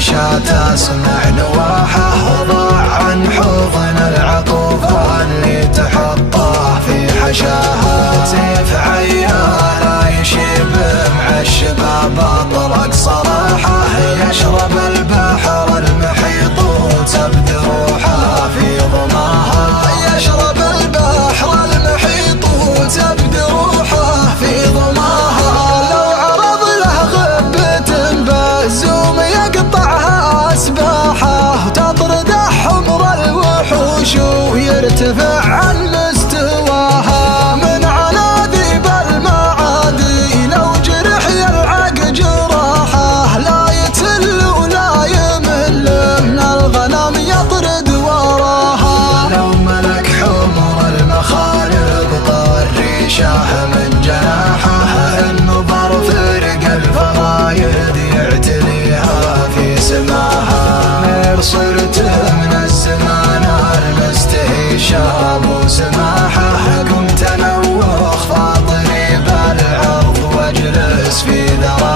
العشا تسمع نواحه، وضاع عن حضن العطوفة اللي تحطه في حشاها. سيف عياله يشيب مع الشباب اطلق صراحه، يشرب البحر المحيط وتبدي روحه في ظماها. يشرب البحر المحيط وتبدي روحه في ظماها. لو عرض له غبة بالزوم يقطعها أسباحه، وتطرده حمر الوحوش ويرتفع عن مستواها. من عناذيب المعادي لو جرح يلعق جراحه، لا يتل ولا يمل من الغنم يطرد وراها. لو ملك حمر المخالب طار ريشه من جناحه، النظر فرق الفرايد يعتليها في سماها. صرت من الزمان المستهي شاب وسماحه، قمت انوخ فاطري بالعرض واجلس في ذراعه.